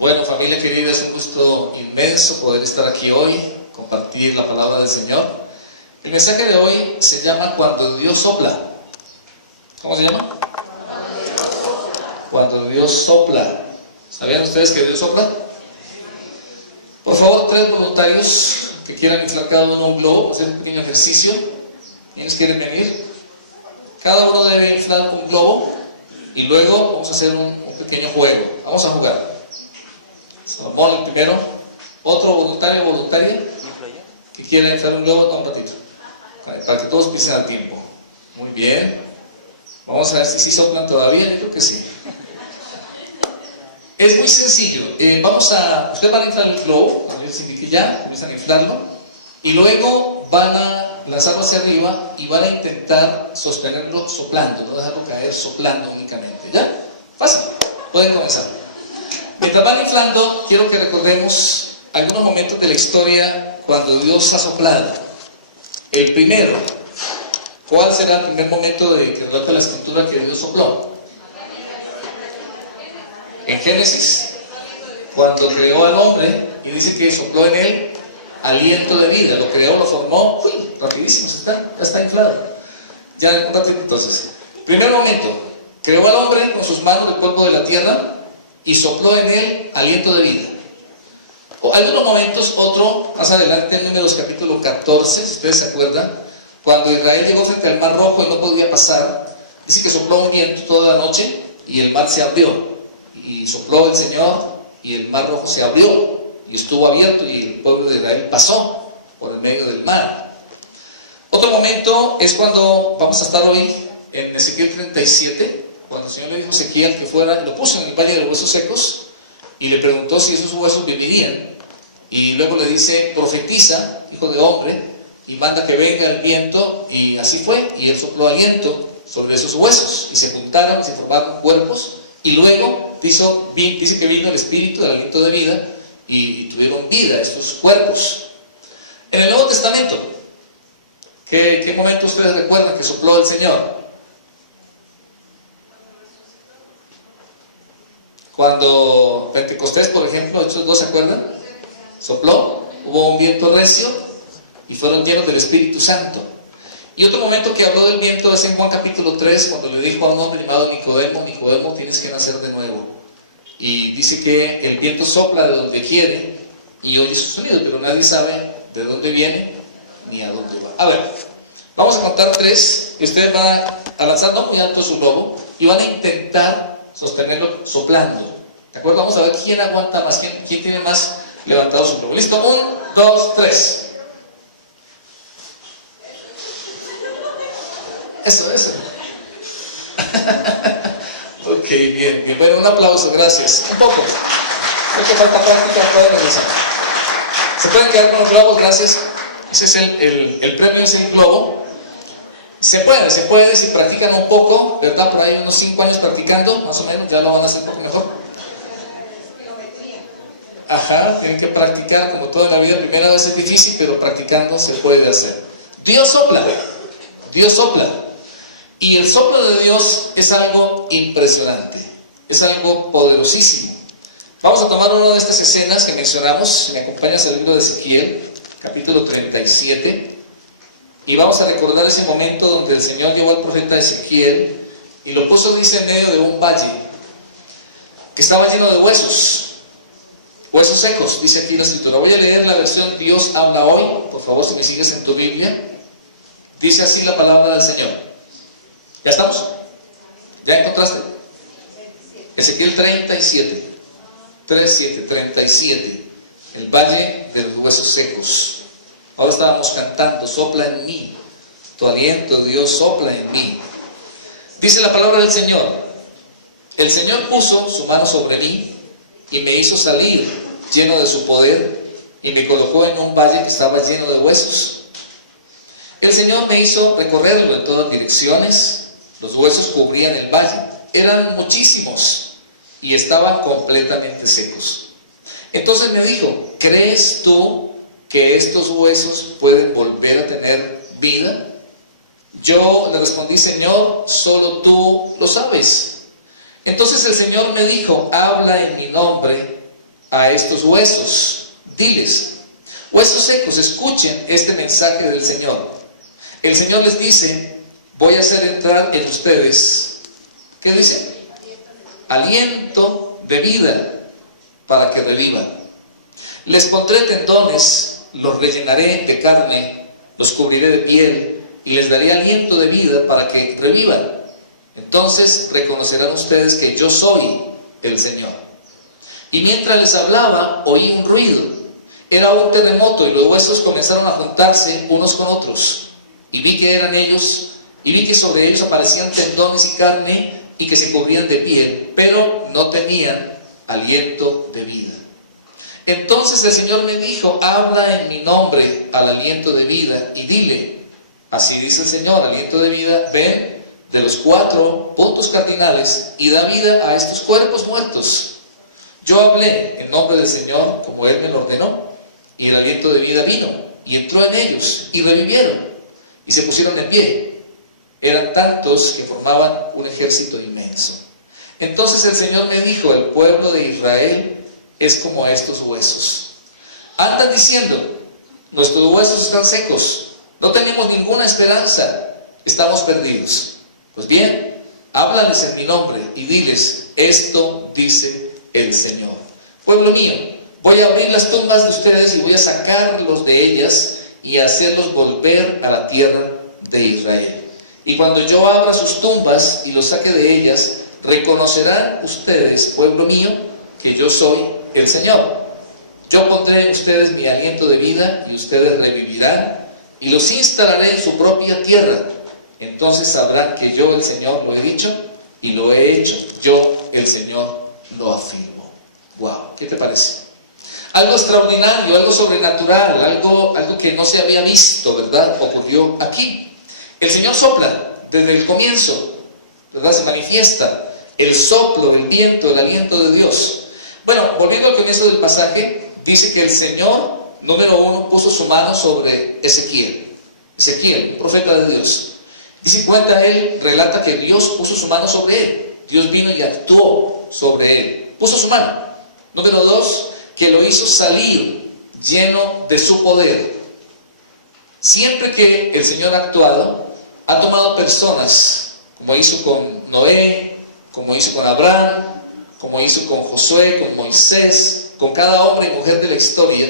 Bueno, familia querida, es un gusto inmenso poder estar aquí hoy, compartir la palabra del Señor. El mensaje de hoy se llama Cuando Dios sopla. ¿Cómo se llama? Cuando Dios sopla. ¿Sabían ustedes que Dios sopla? Por favor, 3 voluntarios que quieran inflar cada uno un globo, hacer un pequeño ejercicio. ¿Quiénes quieren venir? Cada uno debe inflar un globo y luego vamos a hacer un pequeño juego. Vamos a jugar. Salomón el primero. Otro voluntario o voluntaria que quiera inflar un globo, toma un ratito, para que todos pisen al tiempo. Muy bien. Vamos a ver si sí soplan todavía. Yo creo que sí. Es muy sencillo. Ustedes van a inflar el globo, a ver si ya comienzan a inflarlo, y luego van a lanzarlo hacia arriba y van a intentar sostenerlo soplando, no dejarlo caer soplando únicamente. ¿Ya? Fácil. Pueden comenzar. Mientras van inflando, quiero que recordemos algunos momentos de la historia cuando Dios ha soplado. El primero, ¿cuál será el primer momento que relata la escritura que Dios sopló? En Génesis, cuando creó al hombre y dice que sopló en él aliento de vida, lo creó, lo formó, rapidísimo, ya está inflado. Ya un ratito entonces. Primer momento, creó al hombre con sus manos del polvo de la tierra y sopló en él aliento de vida. O algunos momentos, otro, más adelante en Números capítulo 14, si ustedes se acuerdan, cuando Israel llegó frente al mar rojo y no podía pasar, dice que sopló un viento toda la noche y el mar se abrió. Y sopló el Señor y el mar rojo se abrió y estuvo abierto y el pueblo de Israel pasó por el medio del mar. Otro momento es cuando vamos a estar hoy en Ezequiel 37, cuando el Señor le dijo a Ezequiel que fuera, lo puso en el valle de los huesos secos y le preguntó si esos huesos vivirían, y luego le dice: profetiza, hijo de hombre, y manda que venga el viento, y así fue, y él sopló aliento sobre esos huesos y se juntaron y se formaron cuerpos. Y luego dice que vino el espíritu del aliento de vida y tuvieron vida estos cuerpos. En el Nuevo Testamento, ¿qué momento ustedes recuerdan que sopló el Señor? Cuando Pentecostés, por ejemplo, Hechos 2, ¿se acuerdan? Sopló, hubo un viento recio y fueron llenos del Espíritu Santo. Y otro momento que habló del viento es en Juan capítulo 3, cuando le dijo a un hombre llamado Nicodemo: Nicodemo, tienes que nacer de nuevo. Y dice que el viento sopla de donde quiere y oye su sonido, pero nadie sabe de dónde viene ni a dónde va. A ver, vamos a contar 3 y ustedes van a lanzar no muy alto su globo y van a intentar sostenerlo soplando. ¿De acuerdo? Vamos a ver quién aguanta más, quién tiene más levantado su globo. ¿Listo? 1, 2, 3. Eso. Ok, bien. Bueno, un aplauso, gracias. Un poco. Creo que falta práctica, pueden regresar. Se pueden quedar con los globos, gracias. Ese es el premio, es el globo. Se puede, si practican un poco, ¿verdad? Por ahí unos 5 años practicando, más o menos, ya lo van a hacer un poco mejor. Ajá, tienen que practicar, como todo en la vida. Primera vez es difícil, pero practicando se puede hacer. Dios sopla. Y el soplo de Dios es algo impresionante, es algo poderosísimo. Vamos a tomar una de estas escenas que mencionamos, si me acompañas al libro de Ezequiel, capítulo 37, y vamos a recordar ese momento donde el Señor llevó al profeta Ezequiel y lo puso, dice, en medio de un valle que estaba lleno de huesos secos, dice aquí la escritura. Voy a leer la versión Dios habla hoy, por favor, si me sigues en tu Biblia. Dice así la palabra del Señor. ¿Ya estamos? ¿Ya encontraste? Ezequiel 37. 37. El valle de los huesos secos. Ahora estábamos cantando: sopla en mí tu aliento, Dios, sopla en mí. Dice la palabra del Señor: el Señor puso su mano sobre mí y me hizo salir lleno de su poder y me colocó en un valle que estaba lleno de huesos. El Señor me hizo recorrerlo en todas direcciones. Los huesos cubrían el valle, eran muchísimos y estaban completamente secos. Entonces me dijo: ¿crees tú que estos huesos pueden volver a tener vida? Yo le respondí: Señor, solo tú lo sabes. Entonces el Señor me dijo: habla en mi nombre a estos huesos, diles, huesos secos, escuchen este mensaje del Señor. El Señor les dice, voy a hacer entrar en ustedes, ¿qué dice? Aliento de vida para que revivan. Les pondré tendones, los rellenaré de carne, los cubriré de piel y les daré aliento de vida para que revivan. Entonces reconocerán ustedes que yo soy el Señor. Y mientras les hablaba, oí un ruido. Era un terremoto y los huesos comenzaron a juntarse unos con otros. Y vi que eran ellos, y vi que sobre ellos aparecían tendones y carne y que se cubrían de piel, pero no tenían aliento de vida. Entonces el Señor me dijo, habla en mi nombre al aliento de vida y dile, así dice el Señor, aliento de vida, ven de los 4 puntos cardinales y da vida a estos cuerpos muertos. Yo hablé en nombre del Señor como Él me lo ordenó y el aliento de vida vino y entró en ellos y revivieron y se pusieron en pie. Eran tantos que formaban un ejército inmenso. Entonces el Señor me dijo, el pueblo de Israel es como estos huesos. Andan diciendo, nuestros huesos están secos, no tenemos ninguna esperanza, estamos perdidos. Pues bien, háblales en mi nombre y diles, esto dice el Señor. Pueblo mío, voy a abrir las tumbas de ustedes y voy a sacarlos de ellas y hacerlos volver a la tierra de Israel. Y cuando yo abra sus tumbas y los saque de ellas, reconocerán ustedes, pueblo mío, que yo soy el Señor. Yo pondré en ustedes mi aliento de vida y ustedes revivirán y los instalaré en su propia tierra. Entonces sabrán que yo, el Señor, lo he dicho y lo he hecho. Yo, el Señor, lo afirmo. Wow, ¿qué te parece? Algo extraordinario, algo sobrenatural, algo que no se había visto, ¿verdad? Ocurrió aquí. El Señor sopla desde el comienzo, ¿verdad? Se manifiesta el soplo, el viento, el aliento de Dios. Bueno, volviendo al comienzo del pasaje, dice que el Señor, número 1, puso su mano sobre Ezequiel, un profeta de Dios. Dice, cuenta él, relata que Dios puso su mano sobre él. Dios vino y actuó sobre él. Puso su mano. Número 2, que lo hizo salir lleno de su poder. Siempre que el Señor ha actuado, ha tomado personas, como hizo con Noé, como hizo con Abraham, como hizo con Josué, con Moisés, con cada hombre y mujer de la historia.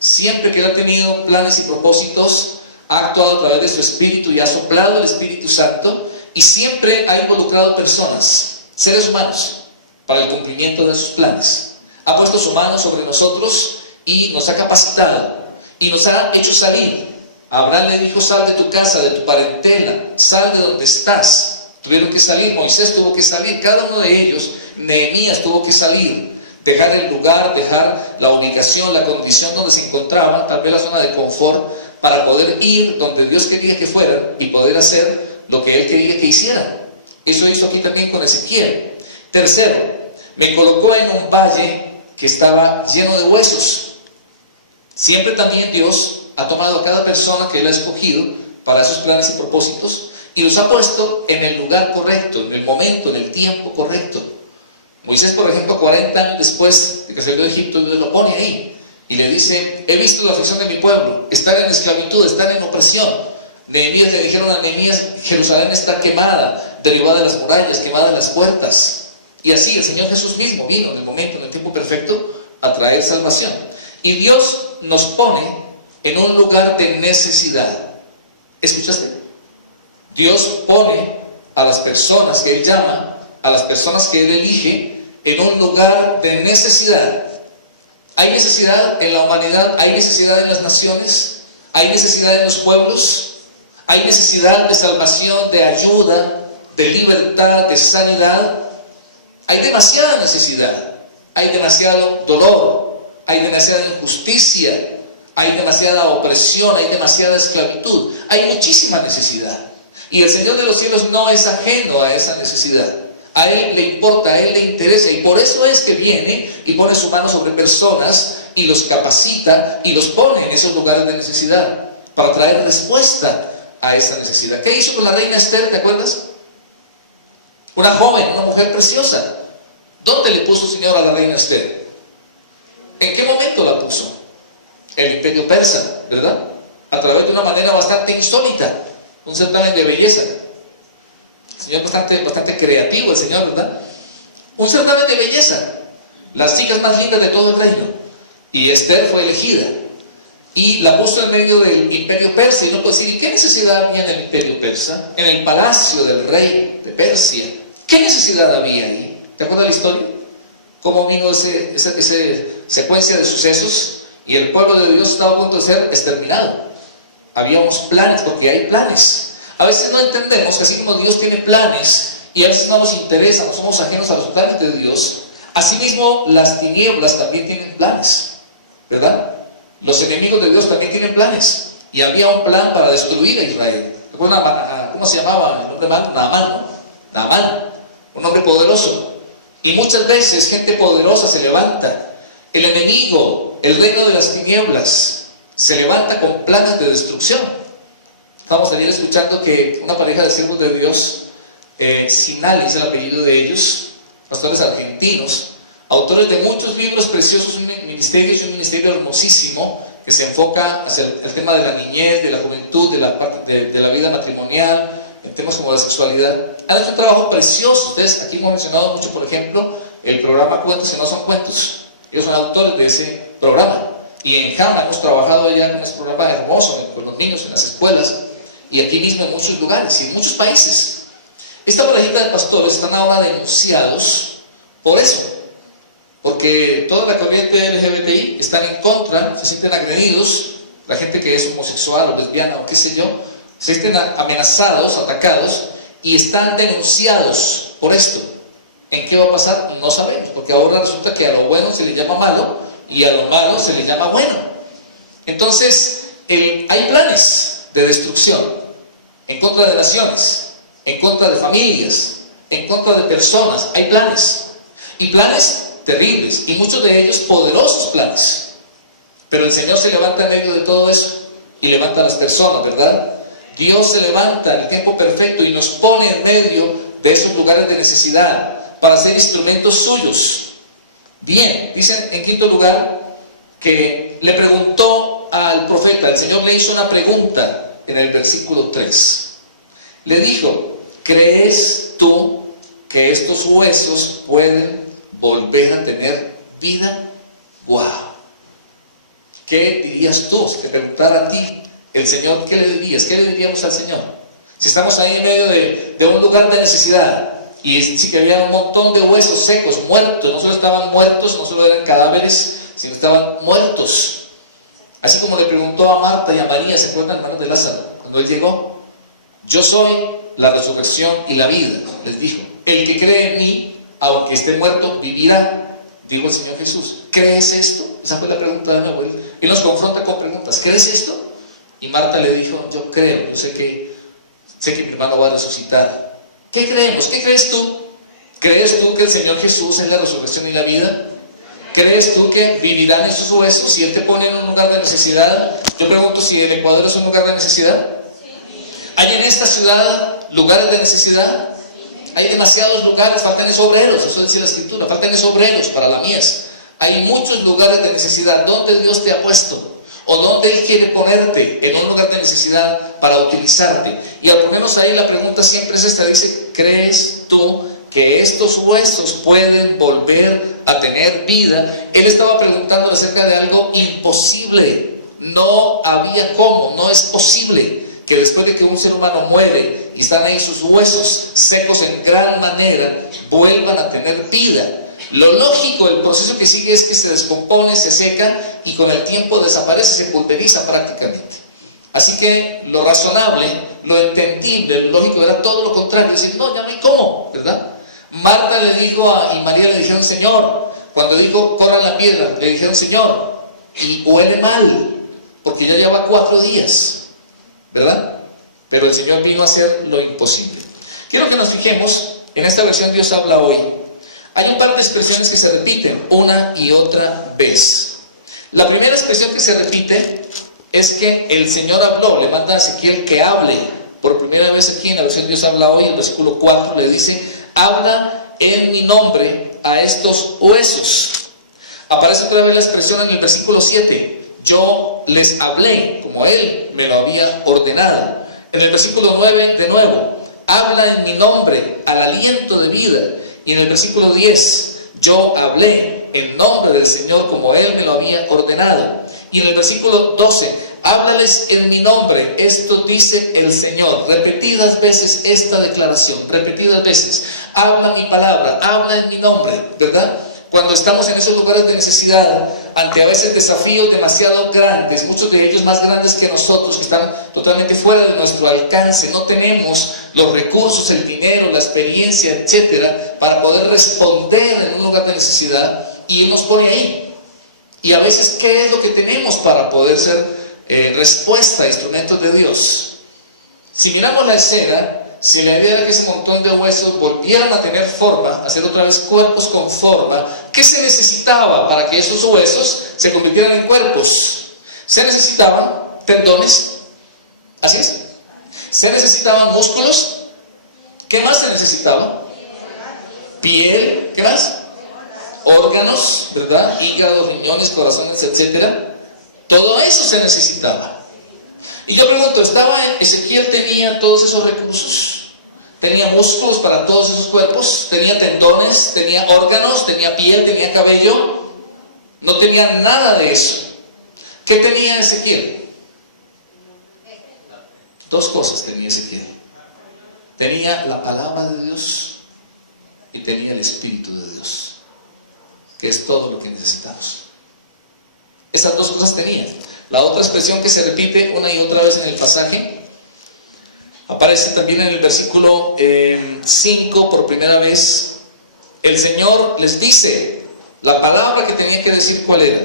Siempre que él ha tenido planes y propósitos, ha actuado a través de su Espíritu y ha soplado el Espíritu Santo y siempre ha involucrado personas, seres humanos, para el cumplimiento de sus planes. Ha puesto su mano sobre nosotros y nos ha capacitado y nos ha hecho salir. Abraham le dijo, sal de tu casa, de tu parentela, sal de donde estás. Tuvieron que salir, Moisés tuvo que salir, cada uno de ellos, Nehemías tuvo que salir, dejar el lugar, dejar la ubicación, la condición donde se encontraban, tal vez la zona de confort, para poder ir donde Dios quería que fueran y poder hacer lo que Él quería que hicieran. Eso hizo aquí también con Ezequiel. Tercero, me colocó en un valle que estaba lleno de huesos. Siempre también Dios ha tomado a cada persona que Él ha escogido para esos planes y propósitos y los ha puesto en el lugar correcto, en el momento, en el tiempo correcto. Moisés, por ejemplo, 40 años después de que salió de Egipto, Dios lo pone ahí. Y le dice, he visto la aflicción de mi pueblo, están en esclavitud, están en opresión. Nehemías le dijeron a Nehemías, Jerusalén está quemada, derribada de las murallas, quemada de las puertas. Y así el Señor Jesús mismo vino en el momento, en el tiempo perfecto, a traer salvación. Y Dios nos pone en un lugar de necesidad. ¿Escuchaste? Dios pone a las personas que Él llama, a las personas que Él elige, en un lugar de necesidad. Hay necesidad en la humanidad, hay necesidad en las naciones, hay necesidad en los pueblos, hay necesidad de salvación, de ayuda, de libertad, de sanidad. Hay demasiada necesidad, hay demasiado dolor, hay demasiada injusticia, hay demasiada opresión, hay demasiada esclavitud, hay muchísima necesidad. Y el Señor de los cielos no es ajeno a esa necesidad. A Él le importa, a Él le interesa, y por eso es que viene y pone su mano sobre personas y los capacita y los pone en esos lugares de necesidad para traer respuesta a esa necesidad. ¿Qué hizo con la reina Esther? ¿Te acuerdas? Una joven, una mujer preciosa. ¿Dónde le puso el Señor a la reina Esther? ¿En qué momento la puso? El imperio persa, ¿verdad? A través de una manera bastante insólita, un certamen de belleza. El Señor bastante creativo, el Señor, ¿verdad? Un certamen de belleza, las chicas más lindas de todo el reino, y Esther fue elegida, y la puso en medio del imperio persa, y no puede decir, ¿qué necesidad había en el imperio persa? En el palacio del rey de Persia, ¿qué necesidad había ahí? ¿Te acuerdas la historia? Cómo vino esa secuencia de sucesos, y el pueblo de Dios estaba a punto de ser exterminado. Había unos planes, porque hay planes. A veces no entendemos que así como Dios tiene planes, y a veces no nos interesa, no somos ajenos a los planes de Dios, asimismo las tinieblas también tienen planes, ¿verdad? Los enemigos de Dios también tienen planes, y había un plan para destruir a Israel. ¿Recuerdan cómo se llamaba el hombre malo? Naamán, ¿no? Naamán, un hombre poderoso. Y muchas veces gente poderosa se levanta. El enemigo, el reino de las tinieblas, se levanta con planes de destrucción. Estamos ayer escuchando que una pareja de siervos de Dios, Sinal es el apellido de ellos, pastores argentinos, autores de muchos libros preciosos, un ministerio hermosísimo que se enfoca hacia el tema de la niñez, de la juventud, de la vida matrimonial, en temas como la sexualidad. Han hecho un trabajo precioso. Ustedes aquí hemos mencionado mucho, por ejemplo, el programa Cuentos que no son cuentos. Ellos son autores de ese programa. Y en Jama hemos trabajado allá con ese programa hermoso, con los niños en las escuelas, y aquí mismo en muchos lugares y en muchos países. Esta parejita de pastores están ahora denunciados por eso, porque toda la corriente LGBTI están en contra, se sienten agredidos, la gente que es homosexual o lesbiana o qué sé yo, se sienten amenazados, atacados, y están denunciados por esto. ¿En qué va a pasar? No sabemos, porque ahora resulta que a lo bueno se le llama malo y a lo malo se le llama bueno. Entonces, hay planes de destrucción en contra de naciones, en contra de familias, en contra de personas. Hay planes, y planes terribles, y muchos de ellos poderosos planes. Pero el Señor se levanta en medio de todo eso y levanta a las personas, ¿verdad? Dios se levanta en el tiempo perfecto y nos pone en medio de esos lugares de necesidad para ser instrumentos suyos. Bien, dice en quinto lugar que le preguntó al profeta, el Señor le hizo una pregunta en el versículo 3. Le dijo, ¿crees tú que estos huesos pueden volver a tener vida? ¡Wow! ¿Qué dirías tú si te preguntara a ti el Señor? ¿Qué le dirías? ¿Qué le diríamos al Señor? Si estamos ahí en medio de un lugar de necesidad, y sí que había un montón de huesos secos, muertos, no solo estaban muertos, no solo eran cadáveres, sino estaban muertos. Así como le preguntó a Marta y a María, ¿se acuerdan, hermanos de Lázaro? Cuando él llegó, yo soy la resurrección y la vida, les dijo. El que cree en mí, aunque esté muerto, vivirá, dijo el Señor Jesús. ¿Crees esto? Esa fue la pregunta de nuevo. Él nos confronta con preguntas. ¿Crees esto? Y Marta le dijo, yo creo, yo sé que mi hermano va a resucitar. ¿Qué creemos? ¿Qué crees tú? ¿Crees tú que el Señor Jesús es la resurrección y la vida? ¿Crees tú que vivirán esos huesos si Él te pone en un lugar de necesidad? Yo pregunto si el Ecuador es un lugar de necesidad. ¿Hay en esta ciudad lugares de necesidad? Hay demasiados lugares, faltan esos obreros, eso dice la Escritura, faltan esos obreros para la mies. Hay muchos lugares de necesidad. ¿Dónde Dios te ha puesto? ¿O dónde Él quiere ponerte? En un lugar de necesidad para utilizarte. Y al ponernos ahí, la pregunta siempre es esta, dice, ¿crees tú que estos huesos pueden volver a tener vida? Él estaba preguntando acerca de algo imposible. No había cómo, no es posible que después de que un ser humano muere y están ahí sus huesos secos en gran manera, vuelvan a tener vida. Lo lógico, el proceso que sigue es que se descompone, se seca y con el tiempo desaparece, se pulveriza prácticamente. Así que lo razonable, lo entendible, lo lógico era todo lo contrario, decir, no, ya no hay cómo, ¿verdad? Marta le dijo y María le dijeron, Señor, cuando dijo, corran la piedra, le dijeron, Señor, y huele mal, porque ya lleva 4 días, ¿verdad? Pero el Señor vino a hacer lo imposible. Quiero que nos fijemos, en esta versión Dios habla hoy, hay un par de expresiones que se repiten una y otra vez. La primera expresión que se repite es que el Señor habló, le manda a Ezequiel que hable. Por primera vez aquí en la versión Dios habla hoy, el versículo 4 le dice, habla en mi nombre a estos huesos. Aparece otra vez la expresión en el versículo 7. Yo les hablé como Él me lo había ordenado. En el versículo 9, de nuevo, habla en mi nombre al aliento de vida. Y en el versículo 10, yo hablé en nombre del Señor como Él me lo había ordenado. Y en el versículo 12, háblales en mi nombre, esto dice el Señor. Repetidas veces esta declaración, repetidas veces. Habla mi palabra, habla en mi nombre, ¿verdad? Cuando estamos en esos lugares de necesidad, ante a veces desafíos demasiado grandes, muchos de ellos más grandes que nosotros, que están totalmente fuera de nuestro alcance, no tenemos los recursos, el dinero, la experiencia, etcétera, para poder responder en un lugar de necesidad, y Él nos pone ahí. Y a veces, ¿qué es lo que tenemos para poder ser respuesta, instrumentos de Dios? Si miramos la escena, si la idea era que ese montón de huesos volvieran a tener forma, hacer otra vez cuerpos con forma, ¿qué se necesitaba para que esos huesos se convirtieran en cuerpos? Se necesitaban tendones, ¿así es? Se necesitaban músculos. ¿Qué más se necesitaba? Piel, ¿qué más? Órganos, ¿verdad? Hígados, riñones, corazones, etcétera. Todo eso se necesitaba. Y yo pregunto, ¿Ezequiel tenía todos esos recursos? ¿Tenía músculos para todos esos cuerpos? ¿Tenía tendones? ¿Tenía órganos? ¿Tenía piel? ¿Tenía cabello? No tenía nada de eso. ¿Qué tenía Ezequiel? Dos cosas tenía Ezequiel. Tenía la palabra de Dios y tenía el Espíritu de Dios, que es todo lo que necesitamos. Esas dos cosas tenía. La otra expresión que se repite una y otra vez en el pasaje aparece también en el versículo 5 por primera vez. El Señor les dice la palabra que tenía que decir, ¿cuál era?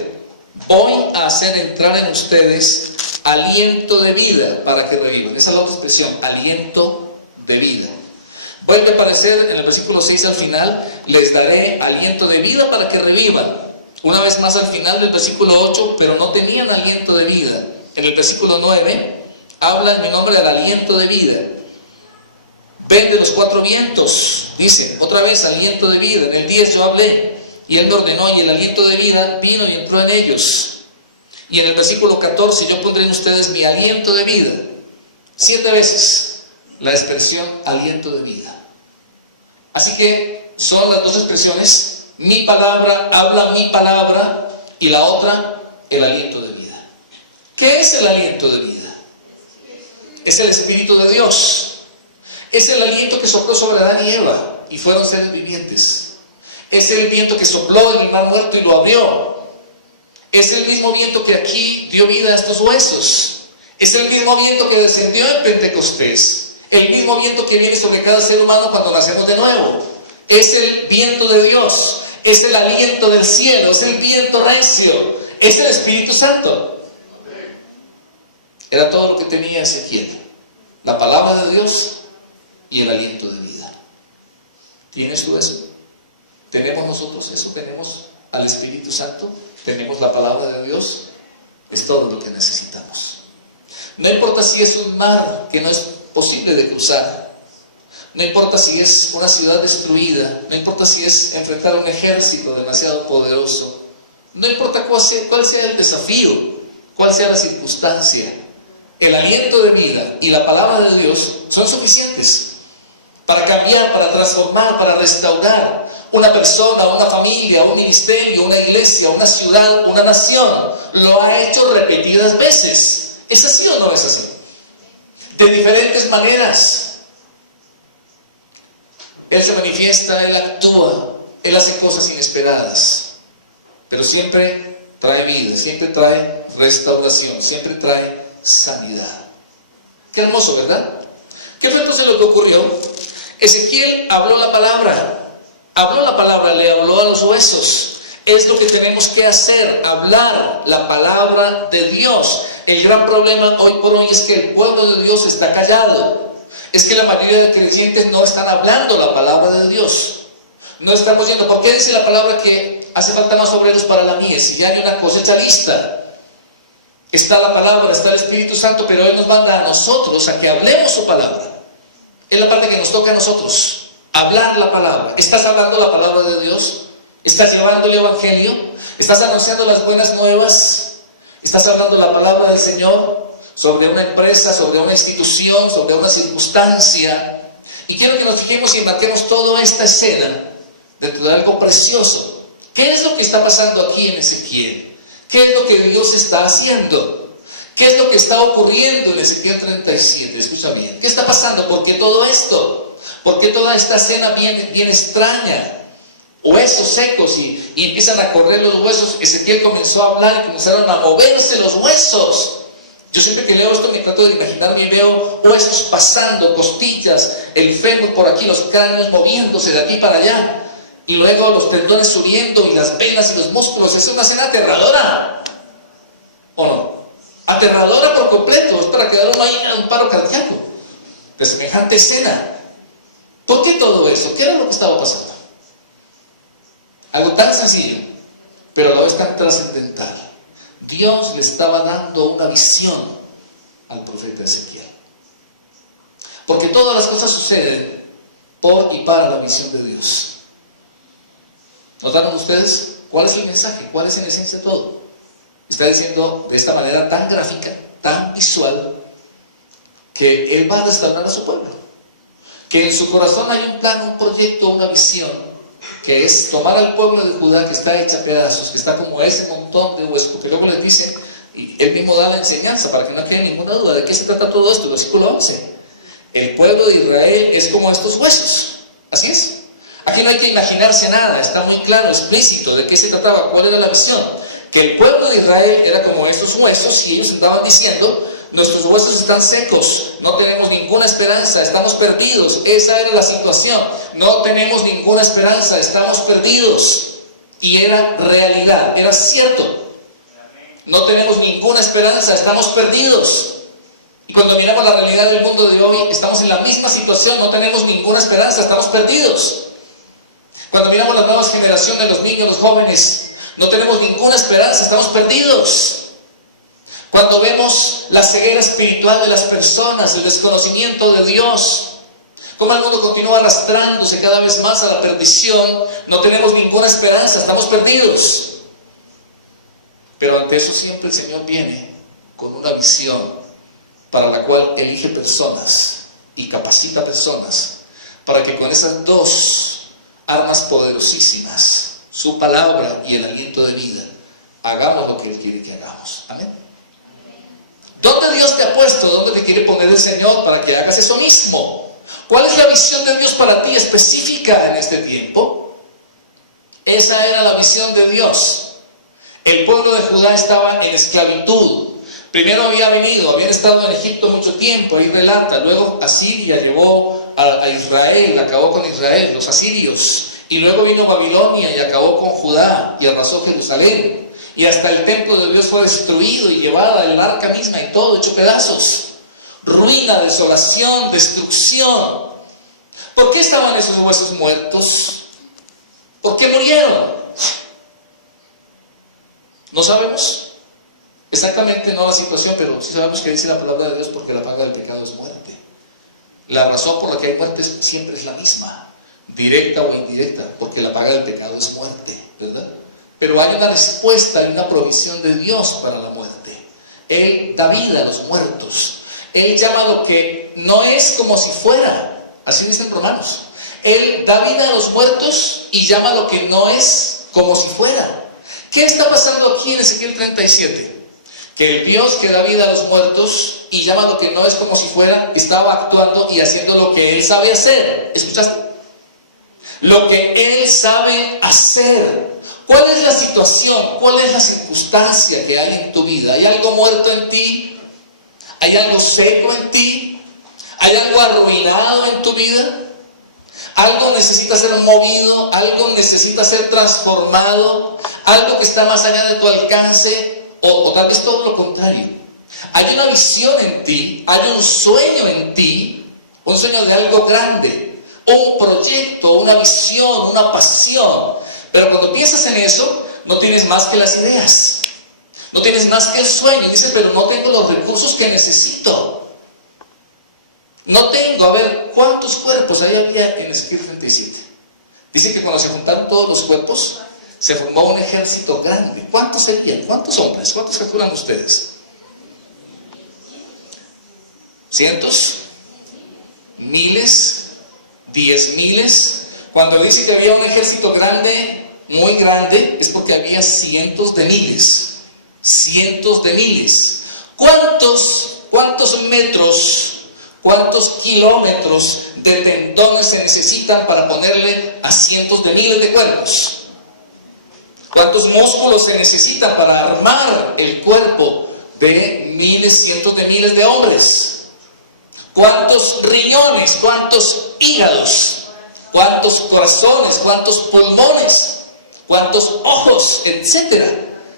Voy a hacer entrar en ustedes aliento de vida para que revivan. Esa es la otra expresión, aliento de vida. Vuelve a aparecer en el versículo 6 al final, les daré aliento de vida para que revivan. Una vez más al final del versículo 8, pero no tenían aliento de vida. En el versículo 9, habla en mi nombre al aliento de vida. Ven de los cuatro vientos, dice, otra vez aliento de vida. En el 10 yo hablé, y Él me ordenó, y el aliento de vida vino y entró en ellos. Y en el versículo 14, yo pondré en ustedes mi aliento de vida. 7 veces la expresión aliento de vida. Así que son las dos expresiones. Mi palabra, habla mi palabra, y la otra, el aliento de vida. ¿Qué es el aliento de vida? Es el Espíritu de Dios. Es el aliento que sopló sobre Adán y Eva y fueron seres vivientes. Es el viento que sopló en el mar muerto y lo abrió. Es el mismo viento que aquí dio vida a estos huesos. Es el mismo viento que descendió en Pentecostés. El mismo viento que viene sobre cada ser humano cuando nacemos de nuevo. Es el viento de Dios. Es el aliento del cielo, es el viento recio, es el Espíritu Santo. Era todo lo que tenía Ezequiel, la palabra de Dios y el aliento de vida. ¿Tienes tú eso? ¿Tenemos nosotros eso? ¿Tenemos al Espíritu Santo? ¿Tenemos la palabra de Dios? Es todo lo que necesitamos. No importa si es un mar que no es posible de cruzar. No importa si es una ciudad destruida, no importa si es enfrentar un ejército demasiado poderoso, no importa cuál sea el desafío, cuál sea la circunstancia, el aliento de vida y la palabra de Dios son suficientes para cambiar, para transformar, para restaurar una persona, una familia, un ministerio, una iglesia, una ciudad, una nación. Lo ha hecho repetidas veces. ¿Es así o no es así? De diferentes maneras. Él se manifiesta, Él actúa, Él hace cosas inesperadas, pero siempre trae vida, siempre trae restauración, siempre trae sanidad. Qué hermoso, ¿verdad? ¿Qué fue entonces lo que ocurrió? Ezequiel habló la palabra, le habló a los huesos. Es lo que tenemos que hacer, hablar la palabra de Dios. El gran problema hoy por hoy es que el pueblo de Dios está callado. Es que la mayoría de creyentes no están hablando la palabra de Dios. No estamos yendo. ¿Por qué dice la palabra que hace falta más obreros para la mies? Si ya hay una cosecha lista. Está la palabra, está el Espíritu Santo, pero Él nos manda a nosotros a que hablemos su palabra. Es la parte que nos toca a nosotros. Hablar la palabra. ¿Estás hablando la palabra de Dios? ¿Estás llevando el evangelio? ¿Estás anunciando las buenas nuevas? ¿Estás hablando la palabra del Señor sobre una empresa, sobre una institución, sobre una circunstancia? Y quiero que nos fijemos y marquemos toda esta escena dentro de algo precioso. ¿Qué es lo que está pasando aquí en Ezequiel? ¿Qué es lo que Dios está haciendo? ¿Qué es lo que está ocurriendo en Ezequiel 37? Escucha bien. ¿Qué está pasando? ¿Por qué todo esto? ¿Por qué toda esta escena bien extraña? Huesos secos y empiezan a correr los huesos. Ezequiel comenzó a hablar y comenzaron a moverse los huesos. Yo siempre que leo esto me trato de imaginarme y veo huesos pasando, costillas, el fémur por aquí, los cráneos moviéndose de aquí para allá. Y luego los tendones subiendo y las venas y los músculos. Es una escena aterradora. ¿O no? Aterradora por completo. Es para quedar uno ahí en un paro cardíaco de semejante escena. ¿Por qué todo eso? ¿Qué era lo que estaba pasando? Algo tan sencillo, pero a la vez tan trascendental. Dios le estaba dando una visión al profeta Ezequiel. Porque todas las cosas suceden por y para la visión de Dios. ¿Notaron ustedes cuál es el mensaje? ¿Cuál es en esencia todo? Está diciendo de esta manera tan gráfica, tan visual, que Él va a restaurar a su pueblo. Que en su corazón hay un plan, un proyecto, una visión, que es tomar al pueblo de Judá que está hecha a pedazos, que está como ese montón de huesos, porque luego les dice, y Él mismo da la enseñanza para que no quede ninguna duda de qué se trata todo esto. El versículo 11. El pueblo de Israel es como estos huesos. Así es. Aquí no hay que imaginarse nada, está muy claro, explícito de qué se trataba, cuál era la visión. Que el pueblo de Israel era como estos huesos y ellos estaban diciendo, nuestros huesos están secos, no tenemos ninguna esperanza, estamos perdidos. Esa era la situación, no tenemos ninguna esperanza, estamos perdidos. Y era realidad, era cierto. No tenemos ninguna esperanza, estamos perdidos. Y cuando miramos la realidad del mundo de hoy, estamos en la misma situación, no tenemos ninguna esperanza, estamos perdidos. Cuando miramos las nuevas generaciones, los niños, los jóvenes, no tenemos ninguna esperanza, estamos perdidos. Cuando vemos la ceguera espiritual de las personas, el desconocimiento de Dios, cómo el mundo continúa arrastrándose cada vez más a la perdición, no tenemos ninguna esperanza, estamos perdidos. Pero ante eso siempre el Señor viene con una visión para la cual elige personas y capacita personas para que con esas dos armas poderosísimas, su palabra y el aliento de vida, hagamos lo que Él quiere que hagamos. Amén. ¿Dónde Dios te ha puesto? ¿Dónde te quiere poner el Señor para que hagas eso mismo? ¿Cuál es la visión de Dios para ti específica en este tiempo? Esa era la visión de Dios. El pueblo de Judá estaba en esclavitud. Primero habían estado en Egipto mucho tiempo, ahí relata. Luego Asiria llevó a Israel, acabó con Israel, los asirios. Y luego vino Babilonia y acabó con Judá y arrasó Jerusalén. Y hasta el templo de Dios fue destruido y llevada, el arca misma y todo hecho pedazos. Ruina, desolación, destrucción. ¿Por qué estaban esos huesos muertos? ¿Por qué murieron? No sabemos exactamente, no la situación, pero sí sabemos que dice la palabra de Dios, porque la paga del pecado es muerte. La razón por la que hay muerte siempre es la misma, directa o indirecta, porque la paga del pecado es muerte, ¿verdad? Pero hay una respuesta, hay una provisión de Dios para la muerte. Él da vida a los muertos. Él llama lo que no es como si fuera. Así dice en Romanos. Él da vida a los muertos y llama lo que no es como si fuera. ¿Qué está pasando aquí en Ezequiel 37? Que el Dios que da vida a los muertos y llama lo que no es como si fuera, estaba actuando y haciendo lo que Él sabe hacer. ¿Escuchaste? Lo que Él sabe hacer. ¿Cuál es la situación? ¿Cuál es la circunstancia que hay en tu vida? ¿Hay algo muerto en ti? ¿Hay algo seco en ti? ¿Hay algo arruinado en tu vida? ¿Algo necesita ser movido? ¿Algo necesita ser transformado? ¿Algo que está más allá de tu alcance? O tal vez todo lo contrario. Hay una visión en ti, hay un sueño en ti, un sueño de algo grande, un proyecto, una visión, una pasión. Pero cuando piensas en eso, no tienes más que las ideas, no tienes más que el sueño. Dices, pero no tengo los recursos que necesito. No tengo, a ver, ¿cuántos cuerpos ahí había en Ezequiel 37? Dice que cuando se juntaron todos los cuerpos, se formó un ejército grande. ¿Cuántos serían? ¿Cuántos hombres? ¿Cuántos calculan ustedes? ¿Cientos? ¿Miles? ¿10,000? Cuando dice que había un ejército grande, muy grande, es porque había cientos de miles. Cientos de miles. ¿Cuántos metros, cuántos kilómetros de tendones se necesitan para ponerle a cientos de miles de cuerpos? ¿Cuántos músculos se necesitan para armar el cuerpo de miles, cientos de miles de hombres? ¿Cuántos riñones, cuántos hígados, cuántos corazones, cuántos pulmones, cuántos ojos, etcétera,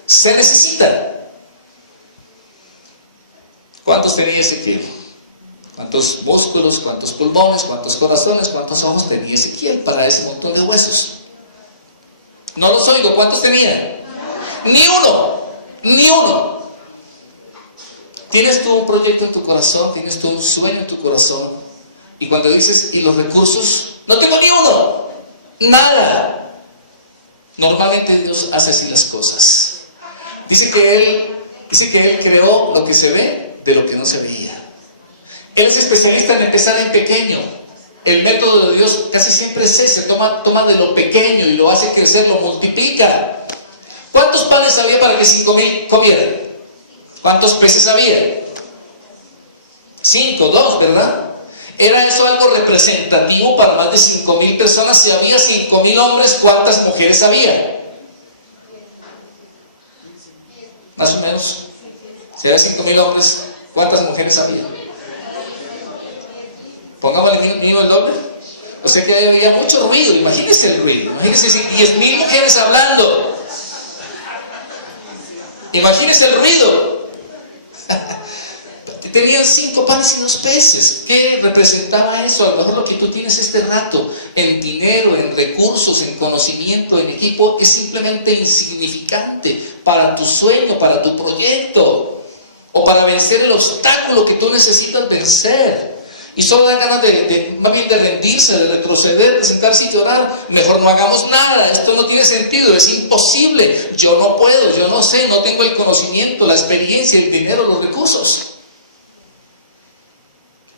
se necesitan? ¿Cuántos tenía Ezequiel? ¿Cuántos músculos, cuántos pulmones, cuántos corazones, cuántos ojos tenía Ezequiel para ese montón de huesos? No los oigo, ¿cuántos tenía? Ni uno, ni uno. Tienes tú un proyecto en tu corazón, tienes tú un sueño en tu corazón, y cuando dices, ¿y los recursos? No tengo ni uno, nada. Normalmente Dios hace así las cosas. Dice que Él creó lo que se ve de lo que no se veía. Él es especialista en empezar en pequeño. El método de Dios casi siempre es ese, toma de lo pequeño y lo hace crecer, lo multiplica. ¿Cuántos panes había para que 5,000 comieran? ¿Cuántos peces había? 5, 2, ¿verdad? ¿Era eso algo representativo para más de 5,000 personas? Si había 5,000 hombres, ¿cuántas mujeres había? Más o menos. Si había 5,000 hombres, ¿cuántas mujeres había? Pongámosle mínimo el doble. O sea que había mucho ruido. Imagínense el ruido. Imagínense 10,000 mujeres hablando. Imagínense el ruido. Tenían 5 panes y 2 peces. ¿Qué representaba eso? A lo mejor lo que tú tienes este rato en dinero, en recursos, en conocimiento, en equipo, es simplemente insignificante para tu sueño, para tu proyecto, o para vencer el obstáculo que tú necesitas vencer. Y solo dan ganas más bien de rendirse, de retroceder, de sentarse y llorar. Mejor no hagamos nada, esto no tiene sentido, es imposible. Yo no puedo, yo no sé, no tengo el conocimiento, la experiencia, el dinero, los recursos.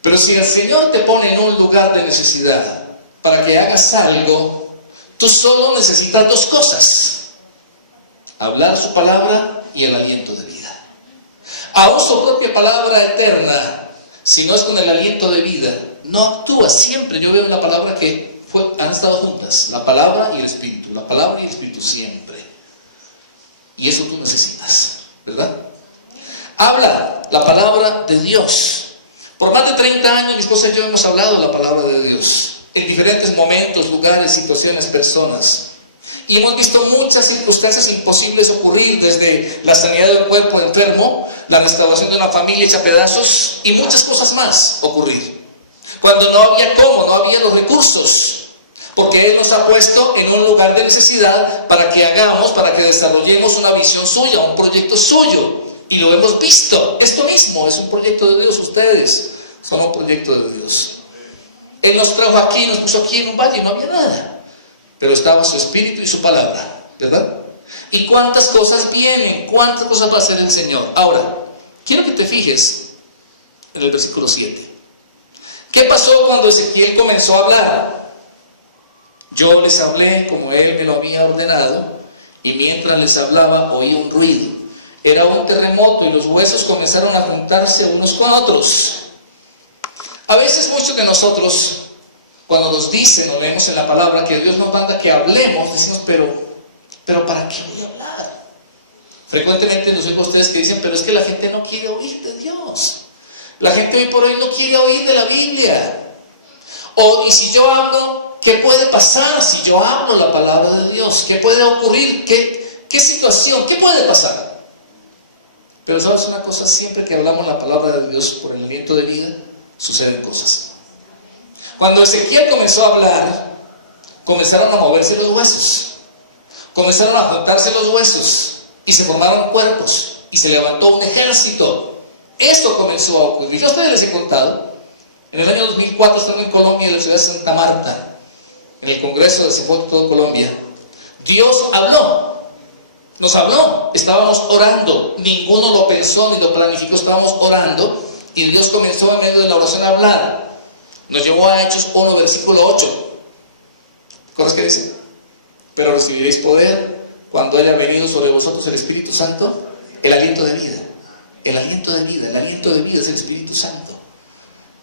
Pero si el Señor te pone en un lugar de necesidad para que hagas algo, tú solo necesitas 2 cosas: hablar su palabra y el aliento de vida. Aún su propia palabra eterna, si no es con el aliento de vida, no actúa. Siempre yo veo una palabra que han estado juntas, la palabra y el espíritu, la palabra y el espíritu siempre. Y eso tú necesitas, ¿verdad? Habla la palabra de Dios. Por más de 30 años mi esposa y yo hemos hablado la palabra de Dios en diferentes momentos, lugares, situaciones, personas. Y hemos visto muchas circunstancias imposibles ocurrir, desde la sanidad del cuerpo enfermo, la restauración de una familia hecha pedazos y muchas cosas más ocurrir. Cuando no había cómo, no había los recursos, porque Él nos ha puesto en un lugar de necesidad para que hagamos, para que desarrollemos una visión suya, un proyecto suyo. Y lo hemos visto. Esto mismo es un proyecto de Dios. Ustedes son un proyecto de Dios. Él nos trajo aquí, nos puso aquí en un valle y no había nada, pero estaba su espíritu y su palabra, ¿verdad? Y cuántas cosas vienen, cuántas cosas va a hacer el Señor. Ahora, quiero que te fijes en el versículo 7. ¿Qué pasó cuando Ezequiel comenzó a hablar? Yo les hablé como Él me lo había ordenado, y mientras les hablaba oí un ruido. Era un terremoto y los huesos comenzaron a juntarse unos con otros. A veces muchos de nosotros, cuando nos dicen o leemos en la palabra que Dios nos manda que hablemos, decimos, pero ¿para qué voy a hablar? Frecuentemente nos oigo a ustedes que dicen, pero es que la gente no quiere oír de Dios. La gente hoy por hoy no quiere oír de la Biblia. Y si yo hablo, ¿qué puede pasar si yo hablo la palabra de Dios? ¿Qué puede ocurrir? ¿Qué situación? ¿Qué puede pasar? Pero sabes una cosa, siempre que hablamos la palabra de Dios por el aliento de vida, suceden cosas. Cuando Ezequiel comenzó a hablar, comenzaron a moverse los huesos, comenzaron a juntarse los huesos y se formaron cuerpos y se levantó un ejército. Esto comenzó a ocurrir. Yo a ustedes les he contado, en el año 2004 estando en Colombia, en la ciudad de Santa Marta, en el Congreso de Cefot de todo Colombia, Dios habló, nos habló, estábamos orando, ninguno lo pensó ni lo planificó, estábamos orando y Dios comenzó en medio de la oración a hablar. Nos llevó a Hechos 1, versículo 8. ¿Recuerdas qué dice? Pero recibiréis poder cuando haya venido sobre vosotros el Espíritu Santo, el aliento de vida. El aliento de vida, el aliento de vida es el Espíritu Santo.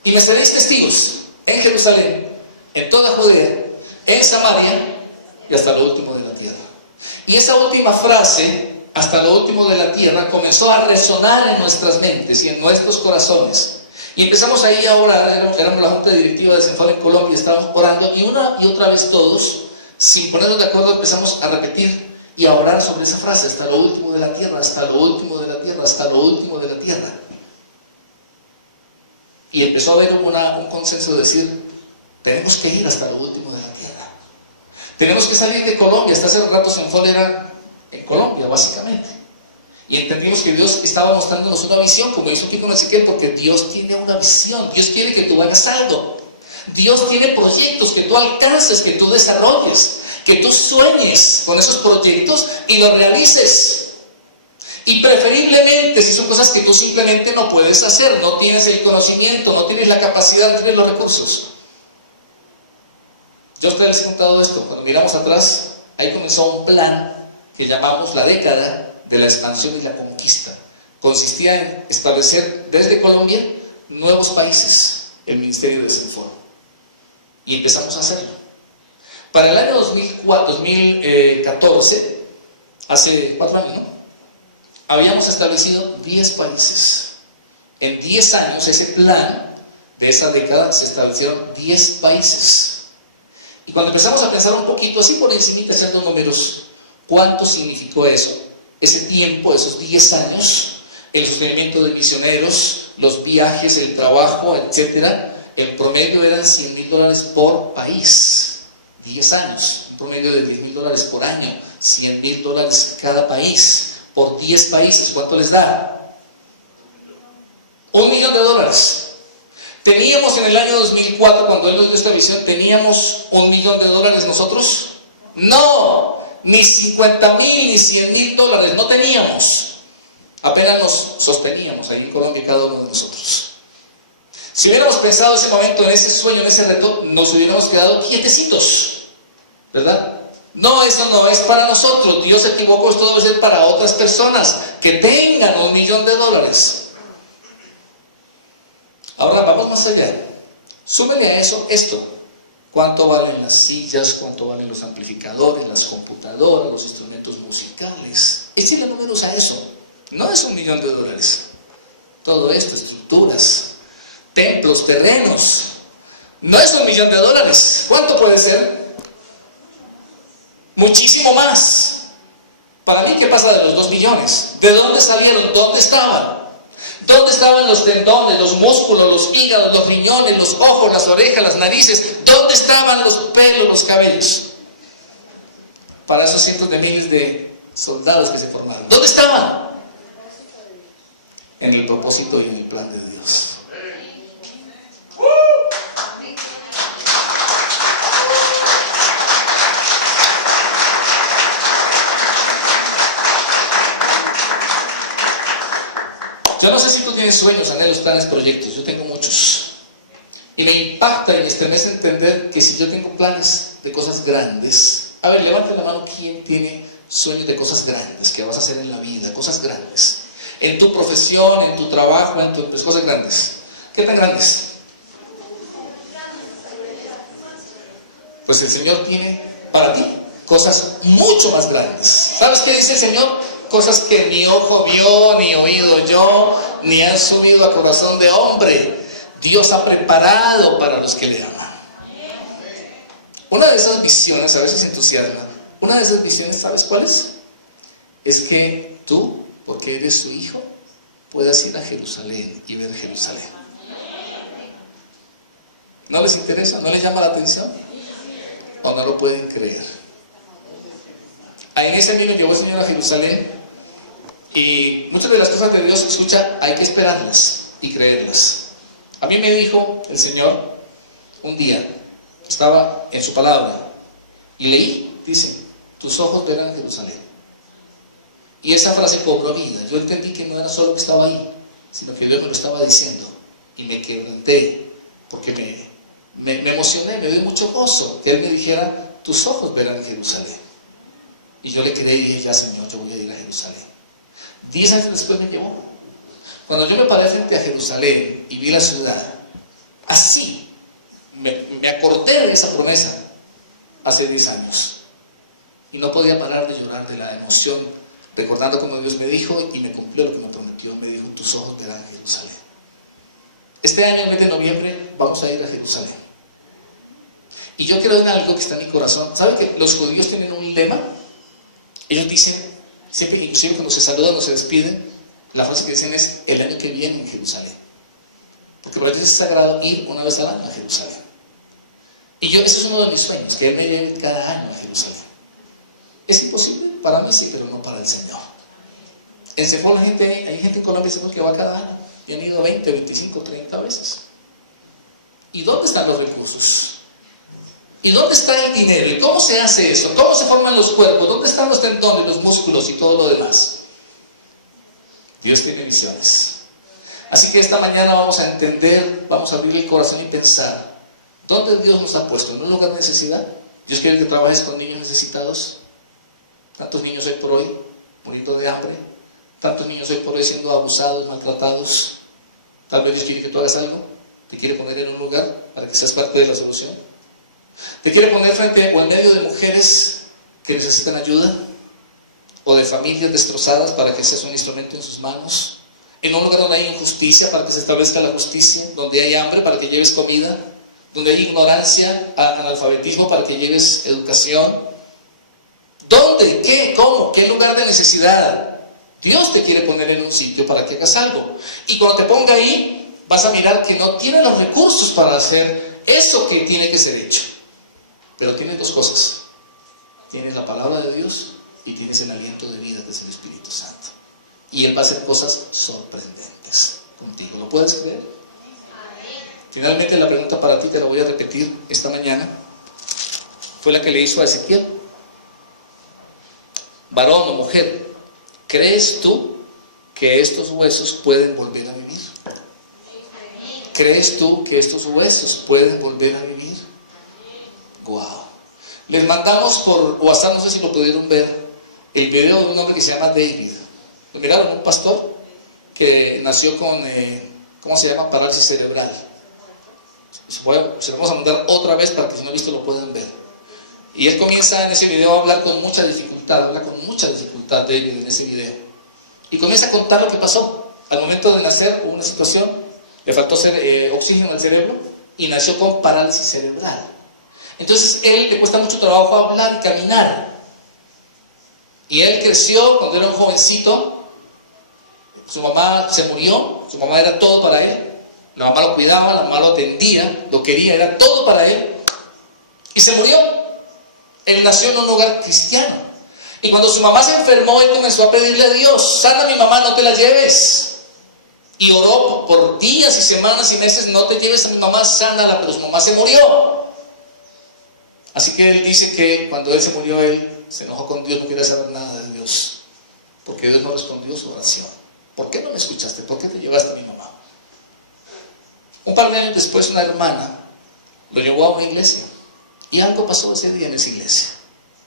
Y me seréis testigos en Jerusalén, en toda Judea, en Samaria y hasta lo último de la tierra. Y esa última frase, hasta lo último de la tierra, comenzó a resonar en nuestras mentes y en nuestros corazones. Y empezamos ahí a orar, éramos la junta directiva de Senfal en Colombia, estábamos orando y una y otra vez todos, sin ponernos de acuerdo, empezamos a repetir y a orar sobre esa frase, hasta lo último de la tierra, hasta lo último de la tierra, hasta lo último de la tierra. Y empezó a haber un consenso de decir, tenemos que ir hasta lo último de la tierra. Tenemos que salir de Colombia. Hasta hace rato Senfal era en Colombia, básicamente. Y entendimos que Dios estaba mostrándonos una visión, como hizo aquí con Ezequiel, porque Dios tiene una visión. Dios quiere que tú hagas algo. Dios tiene proyectos que tú alcances, que tú desarrolles, que tú sueñes con esos proyectos y los realices. Y preferiblemente si son cosas que tú simplemente no puedes hacer, no tienes el conocimiento, no tienes la capacidad, no tienes los recursos. Yo a ustedes les he contado esto, cuando miramos atrás, ahí comenzó un plan que llamamos la década de la expansión y la conquista. Consistía en establecer desde Colombia nuevos países, el Ministerio de Senfal. Y empezamos a hacerlo. Para el año 2014, hace 4 años, ¿no? Habíamos establecido 10 países. En 10 años, ese plan de esa década, se establecieron 10 países. Y cuando empezamos a pensar un poquito, así por encimita, haciendo números, ¿cuánto significó eso? Ese tiempo, esos 10 años, el sostenimiento de misioneros, los viajes, el trabajo, etc. El promedio eran $100,000 por país. 10 años, un promedio de $10,000 por año, $100,000 cada país. Por 10 países, ¿cuánto les da? $1 millón. ¿Teníamos en el año 2004, cuando Él nos dio esta visión, teníamos $1 millón nosotros? No, ni 50,000 ni 100,000 no teníamos. Apenas nos sosteníamos ahí en Colombia cada uno de nosotros. Si hubiéramos pensado ese momento, en ese sueño, en ese reto, nos hubiéramos quedado quietecitos, ¿verdad? No, eso no es para nosotros. Dios se equivocó, esto debe ser para otras personas que tengan $1 millón. Ahora vamos más allá. Súmele a eso esto. ¿Cuánto valen las sillas? ¿Cuánto valen los amplificadores, las computadoras, los instrumentos musicales? Échale números a eso. No es $1 millón. Todo esto, estructuras, templos, terrenos. No es $1 millón. ¿Cuánto puede ser? Muchísimo más. Para mí, ¿qué pasa de los 2 millones? ¿De dónde salieron? ¿Dónde estaban? ¿Dónde estaban los tendones, los músculos, los hígados, los riñones, los ojos, las orejas, las narices? ¿Dónde estaban los pelos, los cabellos? Para esos cientos de miles de soldados que se formaron. ¿Dónde estaban? En el propósito y en el plan de Dios. Yo no sé si tú tienes sueños, anhelos, planes, proyectos. Yo tengo muchos. Y me impacta y me estremece entender que si yo tengo planes de cosas grandes... A ver, levante la mano, ¿quién tiene sueños de cosas grandes que vas a hacer en la vida? Cosas grandes. En tu profesión, en tu trabajo, en tu empresa, cosas grandes. ¿Qué tan grandes? Pues el Señor tiene para ti cosas mucho más grandes. ¿Sabes qué dice el Señor? Cosas que ni ojo vio, ni oído yo, ni han subido a corazón de hombre. Dios ha preparado para los que le aman. Una de esas visiones, a veces entusiasma, una de esas visiones, ¿sabes cuál es? Es que tú, porque eres su hijo, puedas ir a Jerusalén y ver Jerusalén. ¿No les interesa? ¿No les llama la atención? ¿O no lo pueden creer? En ese año llevó el Señor a Jerusalén y muchas de las cosas de Dios, escucha, hay que esperarlas y creerlas. A mí me dijo el Señor un día, estaba en su palabra y leí, dice, tus ojos verán Jerusalén. Y esa frase cobró vida. Yo entendí que no era solo que estaba ahí, sino que Dios me lo estaba diciendo. Y me quebranté, porque me emocioné, me dio mucho gozo que Él me dijera, tus ojos verán Jerusalén. Y yo le creí y dije, ya Señor, yo voy a ir a Jerusalén. 10 años después me llevó. Cuando yo me paré frente a Jerusalén y vi la ciudad, así, me acordé de esa promesa hace 10 años. Y no podía parar de llorar de la emoción, recordando como Dios me dijo y me cumplió lo que me prometió. Me dijo, tus ojos verán Jerusalén. Este año, en el mes de noviembre, vamos a ir a Jerusalén. Y yo creo en algo que está en mi corazón. ¿Saben que los judíos tienen un lema? Ellos dicen, siempre, inclusive cuando se saludan o se despiden, la frase que dicen es, el año que viene en Jerusalén. Porque para ellos es sagrado ir una vez al año a Jerusalén. Y yo, ese es uno de mis sueños, que Él me lleve cada año a Jerusalén. ¿Es imposible? Para mí sí, pero no para el Señor. En Sephora hay gente en Colombia que va cada año. Y han ido 20, 25, 30 veces. ¿Y dónde están los recursos? ¿Y dónde está el dinero? ¿Y cómo se hace eso? ¿Cómo se forman los cuerpos? ¿Dónde están los tendones, los músculos y todo lo demás? Dios tiene visiones. Así que esta mañana vamos a entender, vamos a abrir el corazón y pensar, ¿dónde Dios nos ha puesto? ¿En un lugar de necesidad? Dios quiere que trabajes con niños necesitados. Tantos niños hoy por hoy muriendo de hambre. Tantos niños hoy por hoy siendo abusados, maltratados. Tal vez Dios quiere que tú hagas algo. Te quiere poner en un lugar para que seas parte de la solución. Te quiere poner frente o en medio de mujeres que necesitan ayuda, o de familias destrozadas para que seas un instrumento en sus manos. En un lugar donde hay injusticia para que se establezca la justicia, donde hay hambre para que lleves comida, donde hay ignorancia, analfabetismo para que lleves educación. ¿Dónde? ¿Qué? ¿Cómo? ¿Qué lugar de necesidad? Dios te quiere poner en un sitio para que hagas algo. Y cuando te ponga ahí, vas a mirar que no tiene los recursos para hacer eso que tiene que ser hecho. Pero tienes dos cosas. Tienes la palabra de Dios y tienes el aliento de vida que es el Espíritu Santo. Y Él va a hacer cosas sorprendentes contigo. ¿Lo puedes creer? Finalmente, la pregunta para ti, te la voy a repetir esta mañana, fue la que le hizo a Ezequiel. Varón o mujer, ¿crees tú que estos huesos pueden volver a vivir? ¿Crees tú que estos huesos pueden volver a vivir? Wow. Les mandamos por WhatsApp, no sé si lo pudieron ver, el video de un hombre que se llama David. ¿Lo miraron? Un pastor que nació con, ¿cómo se llama? Parálisis cerebral. Se lo vamos a mandar otra vez para que si no han visto lo puedan ver. Y él comienza en ese video a hablar con mucha dificultad, David en ese video. Y comienza a contar lo que pasó. Al momento de nacer hubo una situación, le faltó oxígeno al cerebro y nació con parálisis cerebral. Entonces él le cuesta mucho trabajo hablar y caminar. Y él creció cuando era un jovencito. Su mamá se murió, su mamá era todo para él. La mamá lo cuidaba, la mamá lo atendía, lo quería, era todo para él. Y se murió. Él nació en un hogar cristiano. Y cuando su mamá se enfermó, él comenzó a pedirle a Dios, sana a mi mamá, no te la lleves. Y oró por días y semanas y meses, no te lleves a mi mamá, sánala, pero su mamá se murió. Así que él dice que cuando él se murió, él se enojó con Dios, no quería saber nada de Dios, porque Dios no respondió su oración. ¿Por qué no me escuchaste? ¿Por qué te llevaste a mi mamá? Un par de años después, una hermana lo llevó a una iglesia. Y algo pasó ese día en esa iglesia.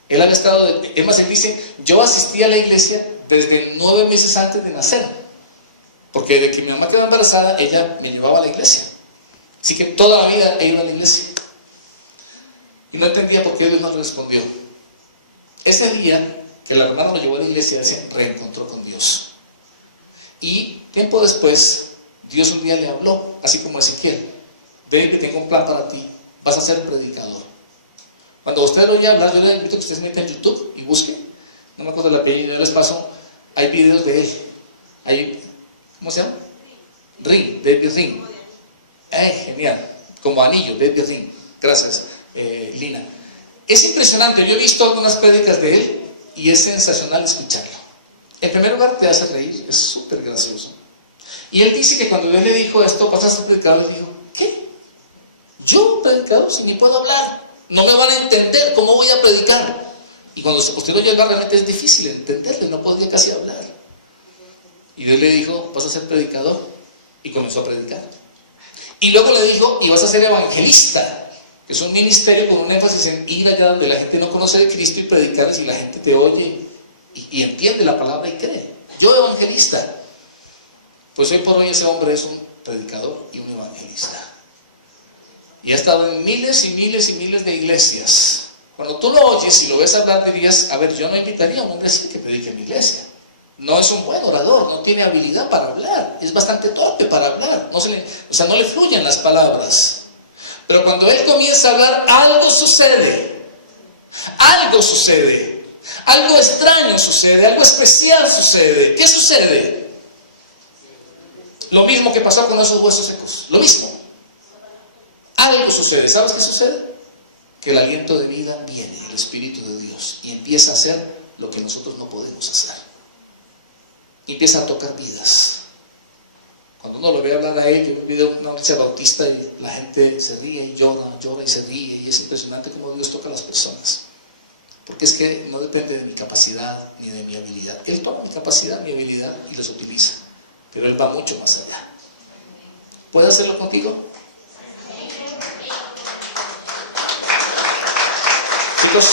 Él había estado, es más, él dice, yo asistí a la iglesia desde 9 meses antes de nacer. Porque de que mi mamá quedó embarazada, ella me llevaba a la iglesia. Así que toda la vida he ido a la iglesia. Y no entendía por qué Dios no respondió. Ese día que la hermana lo llevó a la iglesia, se reencontró con Dios. Y tiempo después, Dios un día le habló, así como Ezequiel. Ven que tengo un plan para ti, vas a ser predicador. Cuando usted lo oye hablar, yo le invito a que usted se meta en YouTube y busque, no me acuerdo el apellido, yo les paso, hay videos de él. Hay, ¿cómo se llama? Ring, David Ring. Genial, como anillo, David Ring. Gracias, Lina. Es impresionante, yo he visto algunas prédicas de él y es sensacional escucharlo. En primer lugar, te hace reír, es súper gracioso. Y él dice que cuando Dios le dijo esto, vas a ser predicador, le dijo, ¿qué? ¿Yo predicador? Si ni puedo hablar. No me van a entender, ¿cómo voy a predicar? Y cuando usted lo oye hablar realmente es difícil entenderle, no podía casi hablar. Y Dios le dijo, vas a ser predicador. Y comenzó a predicar. Y luego le dijo, y vas a ser evangelista, que es un ministerio con un énfasis en ir allá donde la gente no conoce de Cristo y predicarles y la gente te oye y entiende la palabra y cree. Yo evangelista. Pues hoy por hoy ese hombre es un predicador y un evangelista. Y ha estado en miles y miles y miles de iglesias. Cuando tú lo oyes y lo ves hablar dirías, a ver, yo no invitaría a un hombre así que predique en mi iglesia. No es un buen orador, no tiene habilidad para hablar, es bastante torpe para hablar, no le fluyen las palabras. Pero cuando él comienza a hablar, algo sucede, algo extraño sucede, algo especial sucede. ¿Qué sucede? Lo mismo que pasó con esos huesos secos, lo mismo. Algo sucede, ¿sabes qué sucede? Que el aliento de vida viene, el Espíritu de Dios, y empieza a hacer lo que nosotros no podemos hacer. Empieza a tocar vidas. Cuando uno lo ve hablar a él, yo vi un video de una iglesia bautista y la gente se ríe y llora y se ríe, y es impresionante cómo Dios toca a las personas. Porque es que no depende de mi capacidad ni de mi habilidad. Él toma mi capacidad, mi habilidad y los utiliza, pero Él va mucho más allá. ¿Puede hacerlo contigo? Chicos,